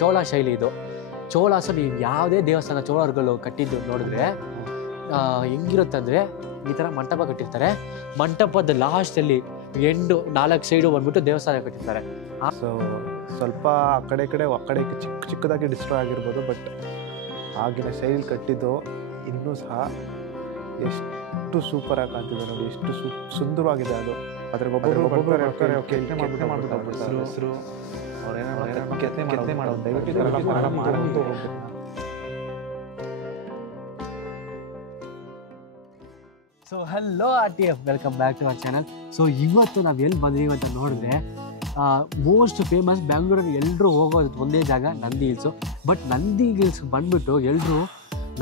ಚೋಳ ಶೈಲಿ ಇದು. ಚೋಳಾಸು ನೀವು ಯಾವುದೇ ದೇವಸ್ಥಾನ ಚೋಳರುಗಳು ಕಟ್ಟಿದ್ದು ನೋಡಿದ್ರೆ ಹೆಂಗಿರುತ್ತಂದರೆ ಈ ಥರ ಮಂಟಪ ಕಟ್ಟಿರ್ತಾರೆ. ಮಂಟಪದ ಲಾಸ್ಟಲ್ಲಿ ಎಂಡು 4 ಸೈಡು ಬಂದ್ಬಿಟ್ಟು ದೇವಸ್ಥಾನ ಕಟ್ಟಿರ್ತಾರೆ. ಸೊ ಸ್ವಲ್ಪ ಆ ಕಡೆ ಚಿಕ್ಕದಾಗಿ ಡಿಸ್ಟ್ರಾಯ್ ಆಗಿರ್ಬೋದು, ಬಟ್ ಆಗಿನ ಶೈಲಿ ಕಟ್ಟಿದ್ದು ಇನ್ನೂ ಸಹ ಎಷ್ಟು ಸೂಪರಾಗಿ ಕಾಣ್ತಿದೆ ನೋಡಿ, ಎಷ್ಟು ಸುಂದರವಾಗಿದೆ ಅದು. ಅದ್ರ ಹೆಸರು so hello RTF, welcome back to our channel. So ಇವತ್ತು ನಾವು ಎಲ್ಲಿ ಬಂದಿದ್ದೀವಿ ಅಂತ ನೋಡಿದ್ರೆ ಮೋಸ್ಟ್ ಫೇಮಸ್ ಬ್ಯಾಂಗ್ಳೂರಲ್ಲಿ ಎಲ್ಲರೂ ಹೋಗೋದು ಒಂದೇ ಜಾಗ Nandi hills. But Nandi hills ಬಂದ್ಬಿಟ್ಟು ಎಲ್ಲರೂ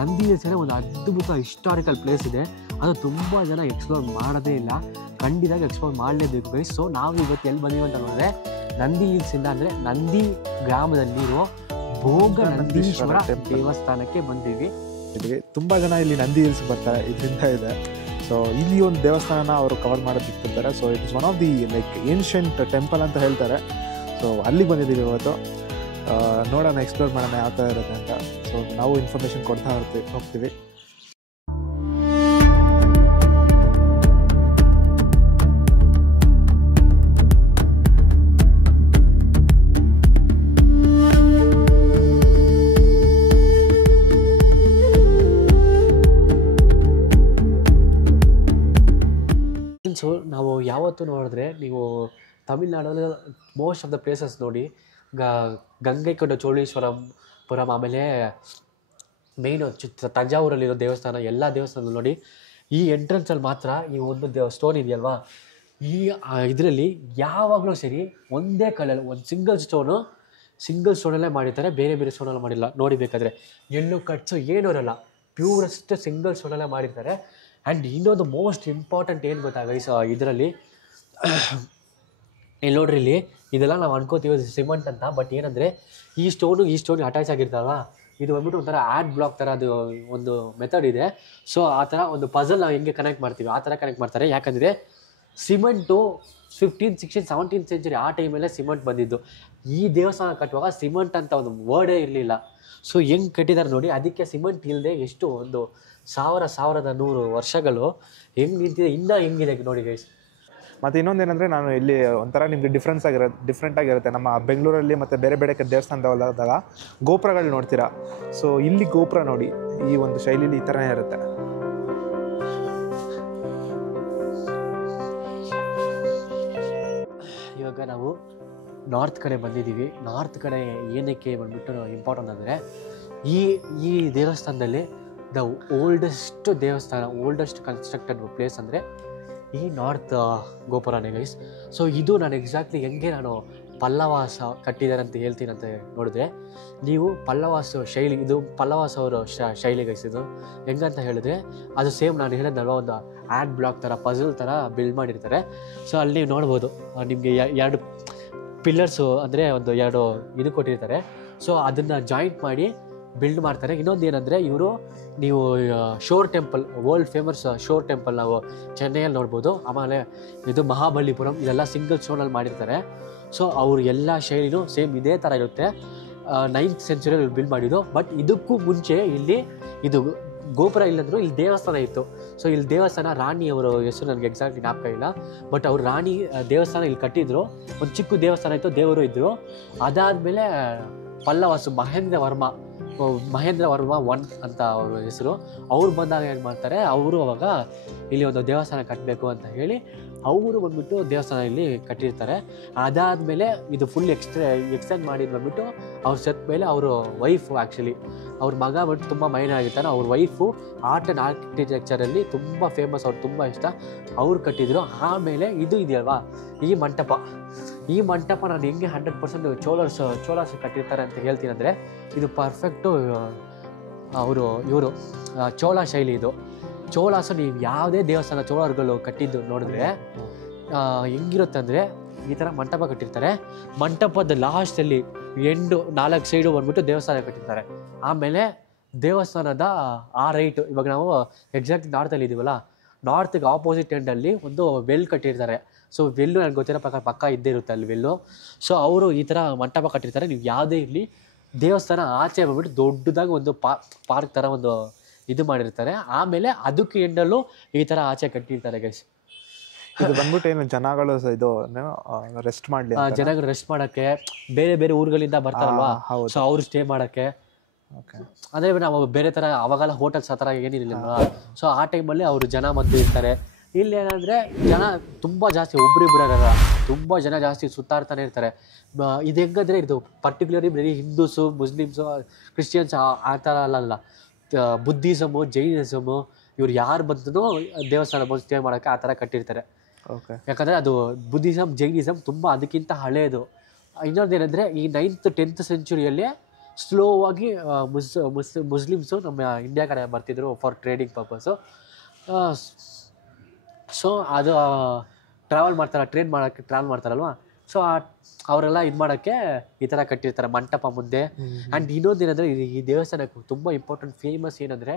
ನಂದಿ ಹಿಲ್ಸ್ ಒಂದು ಅದ್ಭುತ ಹಿಸ್ಟಾರಿಕಲ್ ಪ್ಲೇಸ್ ಇದೆ, ಅದು ತುಂಬ ಜನ ಎಕ್ಸ್ಪ್ಲೋರ್ ಮಾಡೋದೇ ಇಲ್ಲ. ಖಂಡಿತ ಎಕ್ಸ್ಪ್ಲೋರ್ ಮಾಡಲೇಬೇಕು ಗೈಸ್. ಸೊ ನಾವು ಇವತ್ತು ಎಲ್ಲಿ ಬಂದೀವಿ ಅಂತ ನೋಡಿದ್ರೆ ನಂದಿ ಹಿಲ್ಸಿಂದ ಅಂದರೆ ನಂದಿ ಗ್ರಾಮದಲ್ಲಿರೋ ಭೋಗ ನಂದೀಶ್ವರ ದೇವಸ್ಥಾನಕ್ಕೆ ಬಂದೀವಿ. ತುಂಬ ಜನ ಇಲ್ಲಿ ನಂದಿ ಹಿಲ್ಸ್ ಬರ್ತಾರೆ, ಇದರಿಂದ ಇದೆ. ಸೊ ಇಲ್ಲಿ ಒಂದು ದೇವಸ್ಥಾನನ ಅವರು ಕವರ್ ಮಾಡೋದಿರ್ತಾರೆ. So it is one of the like ancient temple ಅಂತ ಹೇಳ್ತಾರೆ. ಸೊ ಅಲ್ಲಿಗೆ ಬಂದಿದ್ದೀವಿ ಇವತ್ತು. ನೋಡೋಣ, ಎಕ್ಸ್ಪ್ಲೋರ್ ಮಾಡೋಣ ಯಾವ ಥರ ಇರುತ್ತೆ ಅಂತ. ಸೊ ನಾವು ಇನ್ಫಾರ್ಮೇಷನ್ ಕೊಡ್ತಾ ಹೋಗ್ತೀವಿ. ಸೊ ನಾವು ಯಾವತ್ತೂ ನೋಡಿದ್ರೆ ನೀವು ತಮಿಳ್ನಾಡಲ್ಲಿ ಮೋಸ್ಟ್ ಆಫ್ ದ ಪ್ಲೇಸಸ್ ನೋಡಿ, ಗಂಗೈಕೊಂಡ ಚೋಳೇಶ್ವರಪುರಂ, ಆಮೇಲೆ ಮೇಯ್ನು ತಂಜಾವೂರಲ್ಲಿರೋ ದೇವಸ್ಥಾನ, ಎಲ್ಲ ದೇವಸ್ಥಾನ ನೋಡಿ ಈ ಎಂಟ್ರೆನ್ಸಲ್ಲಿ ಮಾತ್ರ ಈ ಒಂದು ಸ್ಟೋನ್ ಇದೆಯಲ್ವಾ, ಈ ಇದರಲ್ಲಿ ಯಾವಾಗಲೂ ಸರಿ ಒಂದೇ ಕಲ್ಲಲ್ಲಿ ಒಂದು ಸಿಂಗಲ್ ಸ್ಟೋನಲ್ಲೇ ಮಾಡಿರ್ತಾರೆ, ಬೇರೆ ಬೇರೆ ಸ್ಟೋನಲ್ಲಿ ಮಾಡಿಲ್ಲ. ನೋಡಿ ಬೇಕಾದರೆ ಎಲ್ಲೂ ಕಟ್ಸು ಏನೂ ಇರಲ್ಲ, ಪ್ಯೂರೆಸ್ಟ್ ಸಿಂಗಲ್ ಸ್ಟೋನಲ್ಲೇ ಮಾಡಿರ್ತಾರೆ. ಆ್ಯಂಡ್ ಇನ್ನೊಂದು ಮೋಸ್ಟ್ ಇಂಪಾರ್ಟೆಂಟ್ ಏನು ಗೊತ್ತಾ ಗೈಸ್, ಇದರಲ್ಲಿ ಇಲ್ಲಿ ನೋಡ್ರಿ, ಇಲ್ಲಿ ಇದೆಲ್ಲ ನಾವು ಅನ್ಕೋತೀವಿ ಸಿಮೆಂಟ್ ಅಂತ, ಬಟ್ ಏನಂದರೆ ಈ ಸ್ಟೋನ್ ಅಟ್ಯಾಚ್ ಆಗಿರ್ತಾರಲ್ಲ, ಇದು ಬಂದ್ಬಿಟ್ಟು ಒಂಥರ ಬ್ಲಾಕ್ ಥರ ಅದು ಒಂದು ಮೆಥಡ್ ಇದೆ. ಸೊ ಆ ಥರ ಒಂದು ಪಝಲ್ ನಾವು ಹೆಂಗೆ ಕನೆಕ್ಟ್ ಮಾಡ್ತೀವಿ ಆ ಥರ ಕನೆಕ್ಟ್ ಮಾಡ್ತಾರೆ. ಯಾಕಂದರೆ cement 15th, 16th, 17th century ಆ ಟೈಮಲ್ಲೇ ಸಿಮೆಂಟ್ ಬಂದಿದ್ದು. ಈ ದೇವಸ್ಥಾನ ಕಟ್ಟುವಾಗ ಸಿಮೆಂಟ್ ಅಂತ ಒಂದು ವರ್ಡೇ ಇರಲಿಲ್ಲ. ಸೊ ಹೆಂಗೆ ಕಟ್ಟಿದ್ದಾರೆ ನೋಡಿ, ಅದಕ್ಕೆ ಸಿಮೆಂಟ್ ಇಲ್ಲದೆ ಎಷ್ಟು ಒಂದು 1100 ವರ್ಷಗಳು ಹೆಂಗೆ ನಿಂತಿದೆ, ಇನ್ನೂ ಹೆಂಗಿದೆ ನೋಡಿ ಗೈಸ್. ಮತ್ತು ಇನ್ನೊಂದೇನೆಂದರೆ, ನಾನು ಇಲ್ಲಿ ಒಂಥರ ನಿಮಗೆ ಡಿಫ್ರೆಂಟ್ ಆಗಿರುತ್ತೆ. ನಮ್ಮ ಬೆಂಗಳೂರಲ್ಲಿ ಮತ್ತು ಬೇರೆ ಬೇರೆ ದೇವಸ್ಥಾನದಾಗ ಗೋಪುರಗಳು ನೋಡ್ತೀರಾ. ಸೊ ಇಲ್ಲಿ ಗೋಪುರ ನೋಡಿ, ಈ ಒಂದು ಶೈಲಿಲಿ ಈ ಥರನೇ ಇರುತ್ತೆ. ಇವಾಗ ನಾವು ನಾರ್ತ್ ಕಡೆ ಬಂದಿದ್ದೀವಿ. ನಾರ್ತ್ ಕಡೆ ಏನಕ್ಕೆ ಬಂದ್ಬಿಟ್ಟು ಇಂಪಾರ್ಟೆಂಟ್ ಅಂದರೆ, ಈ ದೇವಸ್ಥಾನದಲ್ಲಿ ದ ಓಲ್ಡೆಸ್ಟ್ ದೇವಸ್ಥಾನ, ಓಲ್ಡೆಸ್ಟ್ ಕನ್ಸ್ಟ್ರಕ್ಟೆಡ್ ಪ್ಲೇಸ್ ಅಂದರೆ ಈ ನಾರ್ತ್ ಗೋಪುರನೇ ಗೈಸ್. ಸೊ ಇದು ನಾನು ಎಕ್ಸಾಕ್ಟ್ಲಿ ಹೆಂಗೆ ನಾನು ಪಲ್ಲವಾಸ ಕಟ್ಟಿದ್ದಾರೆ ಅಂತ ಹೇಳ್ತೀನಿ ಅಂತ ನೋಡಿದ್ರೆ, ನೀವು ಪಲ್ಲವಾಸ ಶೈಲಿ, ಇದು ಪಲ್ಲವಾಸ ಅವರ ಶೈಲಿ ಗೈಸ್. ಇದು ಹೆಂಗಂತ ಹೇಳಿದ್ರೆ, ಅದು ಸೇಮ್ ನಾನು ಹೇಳಿದ್ನಲ್ವ, ಒಂದು ಬ್ಲಾಕ್ ಥರ ಪಝಲ್ ಥರ ಬಿಲ್ಡ್ ಮಾಡಿರ್ತಾರೆ. ಸೊ ಅಲ್ಲಿ ನೀವು ನೋಡ್ಬೋದು, ನಿಮಗೆ 2 ಪಿಲ್ಲರ್ಸು ಅಂದರೆ ಒಂದು 2 ಇದು ಕೊಟ್ಟಿರ್ತಾರೆ. ಸೊ ಅದನ್ನು ಜಾಯಿಂಟ್ ಮಾಡಿ ಬಿಲ್ಡ್ ಮಾಡ್ತಾರೆ. ಇನ್ನೊಂದು ಏನಂದರೆ, ಇವರು ನೀವು sure temple, world famous sure temple ನಾವು ಚೆನ್ನೈಯಲ್ಲಿ ನೋಡ್ಬೋದು. ಆಮೇಲೆ ಇದು ಮಹಾಬಲಿಪುರಂ, ಇದೆಲ್ಲ ಸಿಂಗಲ್ ಸ್ಟೋನಲ್ಲಿ ಮಾಡಿರ್ತಾರೆ. ಸೊ ಅವ್ರ ಎಲ್ಲ ಶೈಲಿನೂ ಸೇಮ್ ಇದೇ ಥರ ಇರುತ್ತೆ. 9th ಸೆಂಚುರಿಯಲ್ಲಿ ಬಿಲ್ಡ್ ಮಾಡಿದ್ದು. ಬಟ್ ಇದಕ್ಕೂ ಮುಂಚೆ ಇಲ್ಲಿ ಇದು ಗೋಪುರ ಇಲ್ಲಂದ್ರೂ ಇಲ್ಲಿ ದೇವಸ್ಥಾನ ಇತ್ತು. ಸೊ ಇಲ್ಲಿ ದೇವಸ್ಥಾನ, ರಾಣಿಯವರ ಹೆಸರು ನನಗೆ ಎಕ್ಸಾಕ್ಟ್ಲಿ ಜ್ಞಾಪಕ ಇಲ್ಲ, ಬಟ್ ಅವ್ರು ರಾಣಿ ದೇವಸ್ಥಾನ ಇಲ್ಲಿ ಕಟ್ಟಿದ್ರು. ಒಂದು ಚಿಕ್ಕ ದೇವಸ್ಥಾನ ಇತ್ತು, ದೇವರು ಇದ್ದರು. ಅದಾದಮೇಲೆ ಪಲ್ಲವಾಸು ಮಹೇಂದ್ರ ವರ್ಮ 1 ಅಂತ ಅವ್ರ ಹೆಸರು, ಅವ್ರು ಬಂದಾಗ ಏನು ಮಾಡ್ತಾರೆ, ಅವರು ಅವಾಗ ಇಲ್ಲಿ ಒಂದು ದೇವಸ್ಥಾನ ಕಟ್ಟಬೇಕು ಅಂತ ಹೇಳಿ ಅವರು ಬಂದ್ಬಿಟ್ಟು ದೇವಸ್ಥಾನ ಇಲ್ಲಿ ಕಟ್ಟಿರ್ತಾರೆ. ಅದಾದಮೇಲೆ ಇದು ಫುಲ್ ಎಕ್ಸ್ಟೆಂಡ್ ಮಾಡಿದ್ದು ಬಂದ್ಬಿಟ್ಟು ಅವ್ರು ಸತ್ತ ಮೇಲೆ ಅವರು ವೈಫು, ಆ್ಯಕ್ಚುಲಿ ಅವ್ರ ಮಗ ಬಂದು ತುಂಬ ಮೈನರ್ ಆಗಿರ್ತಾನೆ, ಅವ್ರ ವೈಫು ಆರ್ಟ್ ಆ್ಯಂಡ್ ಆರ್ಕಿಟೆಕ್ಚರಲ್ಲಿ ತುಂಬ ಫೇಮಸ್, ಅವ್ರು ತುಂಬ ಇಷ್ಟ, ಅವ್ರು ಕಟ್ಟಿದ್ರು. ಆಮೇಲೆ ಇದು ಇದೆಯಲ್ವಾ, ಈ ಮಂಟಪ ನಾನು ಹೆಂಗೆ 100% ಚೋಳರ್ಸ್ ಕಟ್ಟಿರ್ತಾರೆ ಅಂತ ಹೇಳ್ತೀನಿ ಅಂದರೆ, ಇದು ಪರ್ಫೆಕ್ಟು ಇವರು ಚೋಳ ಶೈಲಿ ಇದು. ಚೋಳಾಸು ನೀವು ಯಾವುದೇ ದೇವಸ್ಥಾನ ಚೋಳರುಗಳು ಕಟ್ಟಿದ್ದು ನೋಡಿದ್ರೆ ಹೆಂಗಿರುತ್ತೆ ಅಂದರೆ, ಈ ಥರ ಮಂಟಪ ಕಟ್ಟಿರ್ತಾರೆ. ಮಂಟಪದ ಲಾಸ್ಟಲ್ಲಿ ಎಂಡು 4 ಸೈಡು ಬಂದ್ಬಿಟ್ಟು ದೇವಸ್ಥಾನ ಕಟ್ಟಿರ್ತಾರೆ. ಆಮೇಲೆ ದೇವಸ್ಥಾನದ ರೈಟ್, ಇವಾಗ ನಾವು ಎಕ್ಸಾಕ್ಟ್ ನಾರ್ತಲ್ಲಿ ಇದ್ದೀವಲ್ಲ, ನಾರ್ತ್ಗೆ ಆಪೋಸಿಟ್ ಎಂಡಲ್ಲಿ ಒಂದು ವೆಲ್ ಕಟ್ಟಿರ್ತಾರೆ. ಸೊ ವೆಲ್ಲು ನನಗೆ ಗೊತ್ತಿರೋ ಪ್ರಕಾರ ಪಕ್ಕ ಇದ್ದೇ ಇರುತ್ತೆ ಅಲ್ಲಿ ವೆಲ್ಲು. ಸೊ ಅವರು ಈ ಥರ ಮಂಟಪ ಕಟ್ಟಿರ್ತಾರೆ. ನೀವು ಯಾವುದೇ ಇರಲಿ ದೇವಸ್ಥಾನ ಆಚೆ ಬಂದ್ಬಿಟ್ಟು ದೊಡ್ಡದಾಗಿ ಒಂದು ಪಾರ್ಕ್ ಥರ ಒಂದು ಇದು ಮಾಡಿರ್ತಾರೆ. ಆಮೇಲೆ ಅದಕ್ಕೆ ಎಂಡಲ್ಲೂ ಈ ಥರ ಆಚೆ ಕಟ್ಟಿರ್ತಾರೆ ಗೈಸ್. ಇದು ಬಂದ್ಬಿಟ್ಟು ಏನು ಜನಗಳು ಇದು ರೆಸ್ಟ್ ಮಾಡಲಿ, ಜನಗಳು ರೆಸ್ಟ್ ಮಾಡೋಕ್ಕೆ, ಬೇರೆ ಬೇರೆ ಊರುಗಳಿಂದ ಬರ್ತಾರಲ್ವಾ, ಸೊ ಅವ್ರು ಸ್ಟೇ ಮಾಡೋಕ್ಕೆ. ಅಂದರೆ ನಾವು ಬೇರೆ ಥರ ಅವಾಗೆಲ್ಲ ಹೋಟೆಲ್ಸ್ ಆ ಥರ ಏನಿರಲಿಲ್ಲ, ಸೊ ಆ ಟೈಮಲ್ಲಿ ಅವರು ಜನ ಬಂದು ಇರ್ತಾರೆ. ಇಲ್ಲಿ ಏನಂದರೆ ಜನ ತುಂಬ ಜಾಸ್ತಿ, ಒಬ್ರಿಬ್ಬರಲ್ಲ, ತುಂಬ ಜನ ಜಾಸ್ತಿ ಸುತ್ತಾಡ್ತಾನೆ ಇರ್ತಾರೆ. ಇದು ಹೆಂಗಂದರೆ ಇದು ಪರ್ಟಿಕ್ಯುಲರ್ಲಿ ಬರೀ ಹಿಂದೂಸು, ಮುಸ್ಲಿಮ್ಸು, ಕ್ರಿಶ್ಚಿಯನ್ಸ್ ಆ ಥರ ಅಲ್ಲ, ಬುದ್ಧಿಸಮು, ಜೈನಿಸಮು, ಇವ್ರು ಯಾರು ಬಂದೂ ದೇವಸ್ಥಾನ ಬಂದು ಸ್ಟೇ ಮಾಡೋಕ್ಕೆ ಆ ಥರ ಕಟ್ಟಿರ್ತಾರೆ. ಯಾಕಂದರೆ ಅದು ಬುದ್ಧಿಸಮ್, ಜೈನಿಸಮ್ ತುಂಬ ಅದಕ್ಕಿಂತ ಹಳೆಯದು. ಇನ್ನೊಂದೇನೆಂದರೆ ಈ 9th 10th ಸೆಂಚುರಿಯಲ್ಲಿ ಸ್ಲೋವಾಗಿ ಮುಸ್ಲಿಮ್ಸು ನಮ್ಮ ಇಂಡಿಯಾ ಕಡೆ ಬರ್ತಿದ್ರು ಫಾರ್ ಟ್ರೇಡಿಂಗ್ ಪರ್ಪಸ್ಸು. ಸೊ ಅದು ಟ್ರಾವೆಲ್ ಮಾಡ್ತಾರಲ್ವ, ಸೊ ಅವರೆಲ್ಲ ಇದು ಮಾಡೋಕ್ಕೆ ಈ ಥರ ಕಟ್ಟಿರ್ತಾರೆ ಮಂಟಪ ಮುಂದೆ. ಆ್ಯಂಡ್ ಇನ್ನೊಂದೇನೆಂದರೆ ಈ ದೇವಸ್ಥಾನಕ್ಕೆ ತುಂಬ ಇಂಪಾರ್ಟೆಂಟ್ ಫೇಮಸ್ ಏನಂದರೆ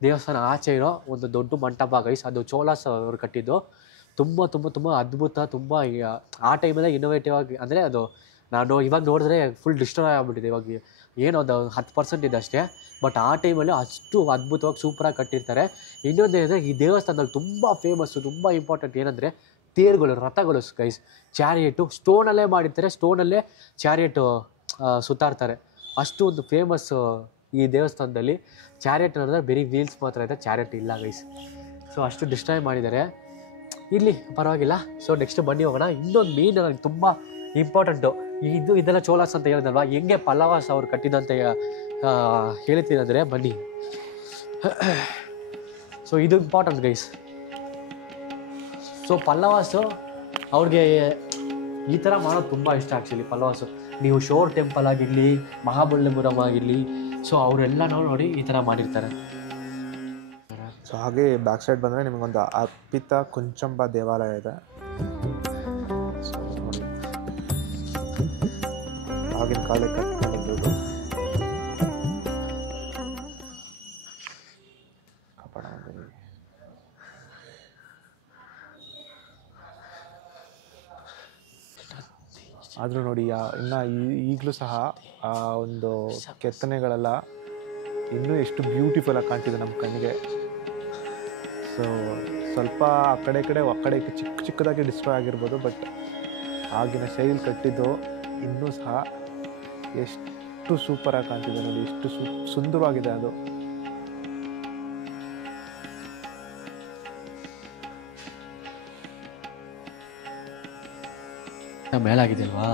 ದೇವಸ್ಥಾನ ಆಚೆ ಇರೋ ಒಂದು ದೊಡ್ಡ ಮಂಟಪ ಗೈಸ್. ಅದು ಚೋಳಾಸ್ ಅವರು ಕಟ್ಟಿದ್ದು. ತುಂಬ ತುಂಬ ತುಂಬ ಅದ್ಭುತ, ತುಂಬ ಆ ಟೈಮಲ್ಲೇ ಇನ್ನೋವೇಟಿವ್ ಆಗಿ, ಅಂದರೆ ಅದು ನಾನು ಇವಾಗ ನೋಡಿದ್ರೆ ಫುಲ್ ಡಿಸ್ಟ್ರಾಯ್ ಆಗಿಬಿಟ್ಟಿದೆ. ಇವಾಗ ಏನೋ ಒಂದು 10% ಇದೆ ಅಷ್ಟೇ, ಬಟ್ ಆ ಟೈಮಲ್ಲಿ ಅಷ್ಟು ಅದ್ಭುತವಾಗಿ ಸೂಪರಾಗಿ ಕಟ್ಟಿರ್ತಾರೆ. ಇನ್ನೊಂದೇನೆಂದರೆ ಈ ದೇವಸ್ಥಾನದಲ್ಲಿ ತುಂಬ ಫೇಮಸ್ಸು, ತುಂಬ ಇಂಪಾರ್ಟೆಂಟ್ ಏನಂದರೆ ತೇರುಗಳು, ರಥಗಳು ಗೈಸ್. ಚಾರಿಯೇಟು ಸ್ಟೋನಲ್ಲೇ ಮಾಡಿರ್ತಾರೆ, ಸ್ಟೋನಲ್ಲೇ ಚಾರಿಯೇಟು ಸುತ್ತಾಡ್ತಾರೆ. ಅಷ್ಟು ಒಂದು ಫೇಮಸ್ಸು ಈ ದೇವಸ್ಥಾನದಲ್ಲಿ. ಚಾರಿಯೇಟ್ ನೋಡಿದ್ರೆ ಬರೀ ವೀಲ್ಸ್ ಮಾತ್ರ ಇದೆ, ಚಾರಿಯೇಟ್ ಇಲ್ಲ ಗೈಸ್. ಸೊ ಅಷ್ಟು ಡಿಸ್ಟ್ರಾಯ್ ಮಾಡಿದ್ದಾರೆ. ಇಲ್ಲಿ ಪರವಾಗಿಲ್ಲ. ಸೊ ನೆಕ್ಸ್ಟ್ ಬನ್ನಿ ಹೋಗೋಣ. ಇನ್ನೊಂದು ಮೇನ್ ನನಗೆ ತುಂಬ ಇಂಪಾರ್ಟೆಂಟು, ಇದೆಲ್ಲ ಚೋಳಾಸ್ ಅಂತ ಹೇಳಿದ್ನಲ್ವ, ಹೆಂಗೆ ಪಲ್ಲವಾಸ್ ಅವ್ರು ಕಟ್ಟಿದಂತ ಹೇಳ್ತೀನಂದರೆ ಬನ್ನಿ. ಸೊ ಇದು ಇಂಪಾರ್ಟೆಂಟ್ ಗೈಸ್. ಸೊ ಪಲ್ಲವಾಸು ಅವ್ರಿಗೆ ಈ ಥರ ಮಾಡೋದು ತುಂಬ ಇಷ್ಟ ಆ್ಯಕ್ಚುಲಿ. ಪಲ್ಲವಾಸು ನೀವು ಶೋರ್ ಟೆಂಪಲ್ ಆಗಿರಲಿ, ಮಹಾಬಲಿಪುರಂ ಆಗಿರಲಿ, ಸೊ ಅವರೆಲ್ಲ ನೋಡಿ ಈ ಥರ ಮಾಡಿರ್ತಾರೆ. ಸೊ ಹಾಗೆ ಬ್ಯಾಕ್ ಸೈಡ್ ಬಂದರೆ ನಿಮಗೊಂದು ಅರ್ಪಿತ ಕುಂಚಂಬ ದೇವಾಲಯ ಇದೆ. ಸೊ ನೋಡಿ, ಆಗಿನ ಕಾಲಕ್ಕೆ ಕಟ್ಕೊಂಡಿದ್ದು ಕಪಡ. ಆದರೂ ನೋಡಿ ಇನ್ನು ಈಗಲೂ ಸಹ ಆ ಒಂದು ಕೆತ್ತನೆಗಳೆಲ್ಲ ಇನ್ನೂ ಎಷ್ಟು ಬ್ಯೂಟಿಫುಲ್ಲಾಗಿ ಕಾಣ್ತಿದೆ ನಮ್ಮ ಕಣ್ಣಿಗೆ. ಸೊ ಸ್ವಲ್ಪ ಆ ಕಡೆ ಚಿಕ್ಕದಾಗಿ ಡಿಸ್ಟ್ರಾಯ್ ಆಗಿರ್ಬೋದು, ಬಟ್ ಆಗಿನ ಶೈಲಿ ಕಟ್ಟಿದ್ದು ಇನ್ನೂ ಸಹ ಎಷ್ಟು ಸೂಪರಾಗಿ ಕಾಣ್ತಿದೆ ನೋಡಿ, ಎಷ್ಟು ಸುಂದರವಾಗಿದೆ ಅದು. ಮೇಲಾಗಿದೆ ಅಲ್ವಾ,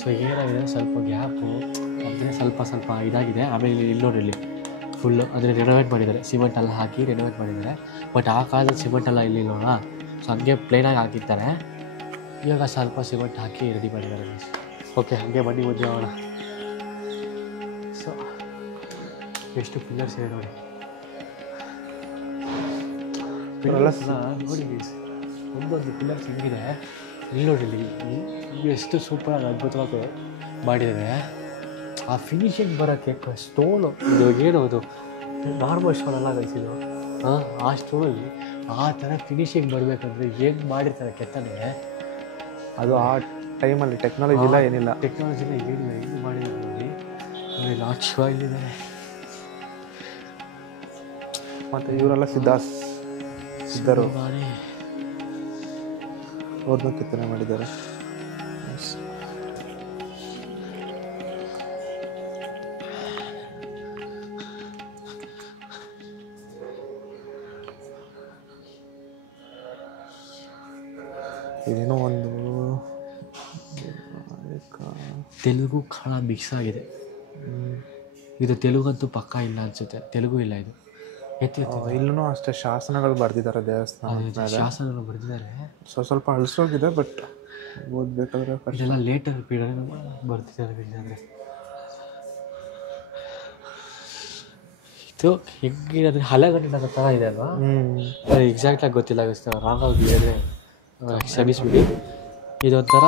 ಸೊ ಏನಾಗಿದೆ ಸ್ವಲ್ಪ ಗ್ಯಾಪು ಅಂದರೆ ಸ್ವಲ್ಪ ಇದಾಗಿದೆ. ಆಮೇಲೆ ಇಲ್ಲಿ ನೋಡಿ, ಇಲ್ಲಿ ಫುಲ್ಲು ಅದನ್ನು ರೆನೋವೇಟ್ ಮಾಡಿದ್ದಾರೆ, ಸಿಮೆಂಟ್ ಎಲ್ಲ ಹಾಕಿ ರೆನೋವೇಟ್ ಮಾಡಿದ್ದಾರೆ. ಬಟ್ ಆ ಕಾಲದಲ್ಲಿ ಸಿಮೆಂಟ್ ಎಲ್ಲ ಇಲ್ಲಿ ನೋಡ, ಸೊ ಹಂಗೆ ಪ್ಲೇನಾಗಿ ಹಾಕಿರ್ತಾರೆ. ಇವಾಗ ಸ್ವಲ್ಪ ಸಿಮೆಂಟ್ ಹಾಕಿ ರೆಡಿ ಮಾಡಿದ್ದಾರೆ. ಓಕೆ, ಹಾಗೆ ಬನ್ನಿ ಮುಂದೆ ಹೋಗೋಣ. ಸೊ ಎಷ್ಟು ಪಿಲ್ಲರ್ಸ್ ಇದೆ ನೋಡಿ, ಪಿಲ್ಲರ್ಸ್ನ ನೋಡಿ, ಒಂದೊಂದು ಪಿಲ್ಲರ್ಸ್ ಹೆಂಗಿದೆ ಇಲ್ಲಿ ನೋಡಿ, ಇಲ್ಲಿ ಎಷ್ಟು ಸೂಪರಾಗಿ ಅದ್ಭುತವಾಗಿ ಮಾಡಿದ್ದಾರೆ. ಆ ಫಿನಿಶಿಂಗ್ ಬರೋಕ್ಕೆ ಸ್ಟೋನು, ಇದು ಏನು ಅದು ನಾರ್ಮಲ್ ಸ್ಟೋನೆಲ್ಲ ಕಲಿಸಿದ್ದು, ಆ ಸ್ಟೋನಲ್ಲಿ ಆ ಥರ ಫಿನಿಶಿಂಗ್ ಬರಬೇಕಂದ್ರೆ ಹೇಗೆ ಮಾಡಿರ್ತಾರೆ ಕೆತ್ತನೆ. ಅದು ಆ ಟೈಮಲ್ಲಿ ಟೆಕ್ನಾಲಜಿ ಇಲ್ಲ, ಏನಿಲ್ಲ, ಟೆಕ್ನಾಲಜಿನ ಏನಿಲ್ಲ, ಹೆಂಗೆ ಮಾಡಿದ್ದಾರೆ ನೋಡಿ. ನೋಡಿ ಲಾಕ್ಷ ಇಲ್ಲಿದ್ದಾರೆ. ಮತ್ತು ಇವರೆಲ್ಲ ಸಿದ್ಧರು ಅವ್ರನ್ನೂ ಕೆತ್ತನೆ ಮಾಡಿದ್ದಾರೆ. ಇದೇನೋ ಒಂದು ತೆಲುಗು ಕನ್ನಡ ಮಿಕ್ಸ್ ಆಗಿದೆ. ಇದು ತೆಲುಗಂತೂ ಪಕ್ಕ ಇಲ್ಲ ಅನಿಸುತ್ತೆ, ತೆಲುಗು ಇಲ್ಲ ಇದು. ಇಲ್ಲೂ ಅಷ್ಟೇ ಶಾಸನಗಳು ಬರೆದಿದ್ದಾರೆ, ದೇವಸ್ಥಾನ ಶಾಸನಗಳು ಬರೆದಿದ್ದಾರೆ. ಸ್ವಲ್ಪ ಅಳಿಸೋಗಿದೆ, ಬಟ್ ಓದಬೇಕಾದ್ರೆ ಇದೆಲ್ಲ ಲೇಟರ್ ಪೀರಿಯಡ್ ಬರ್ತಿದ್ದಾರೆ. ಅಂದರೆ ಇದು ಹೆಂಗಿರೋದ್ರೆ ಹಳೆಗಣ್ಣಿನ ಥರ ಇದೆ ಅಲ್ವಾ, ಅದು ಎಕ್ಸಾಕ್ಟಾಗಿ ಗೊತ್ತಿಲ್ಲ, ರಾಂಗಾಗಿ ಹೇಳಿದ್ರೆ ಕ್ಷಮಿಸ್ಬಿಡಿ. ಇದೊಂಥರ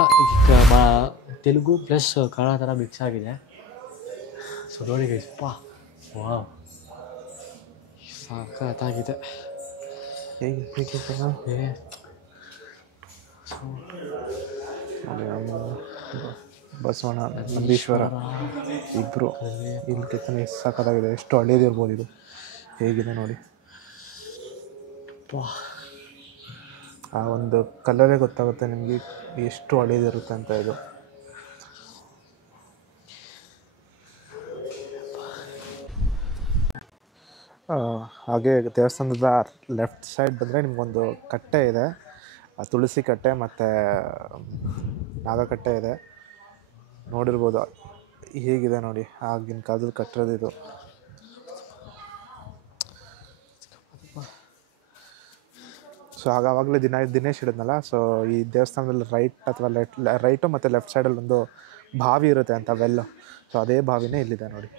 ತೆಲುಗು ಪ್ಲಸ್ ಕನ್ನಡ ಥರ ಮಿಕ್ಸ್ ಆಗಿದೆ. ಸೊ ನೋಡಿ ಗೈಸ್, ವಾವ್ ಸಾಕಾಗಿದೆ. ಬಸವಣ್ಣ ನಂದೀಶ್ವರ ಇಬ್ಬರು ಇಲ್ಲಿ ಕೆತ್ತನೆ ಎಷ್ಟು ಸಾಕಾಗಿದೆ, ಎಷ್ಟು ಹಳೇದಿರ್ಬೋದು ಇದು, ಹೇಗಿದೆ ನೋಡಿ. ಆ ಒಂದು ಕಲರೇ ಗೊತ್ತಾಗುತ್ತೆ ನಿಮಗೆ ಎಷ್ಟು ಹಳೇದಿರುತ್ತೆ ಅಂತ ಇದು. ಹಾಗೆ ದೇವಸ್ಥಾನದ ಲೆಫ್ಟ್ ಸೈಡ್ ಬಂದರೆ ನಿಮಗೊಂದು ಕಟ್ಟೆ ಇದೆ, ತುಳಸಿ ಕಟ್ಟೆ ಮತ್ತು ನಾಗಕಟ್ಟೆ ಇದೆ, ನೋಡಿರ್ಬೋದು ಹೇಗಿದೆ ನೋಡಿ, ಆಗಿನ ಕಾಲದಲ್ಲಿ ಕಟ್ಟಿರೋದು ಇದು. ಸೊ ಆವಾಗಲೇ ದಿನೇಶ್ ಹೇಳಿದ್ನಲ್ಲ, ಸೊ ಈ ದೇವಸ್ಥಾನದಲ್ಲಿ ರೈಟು ಮತ್ತು ಲೆಫ್ಟ್ ಸೈಡಲ್ಲಿ ಒಂದು ಬಾವಿ ಇರುತ್ತೆ ಅಂತ, ವೆಲ್, ಸೊ ಅದೇ ಬಾವಿನೇ ಇಲ್ಲಿದೆ ನೋಡಿ.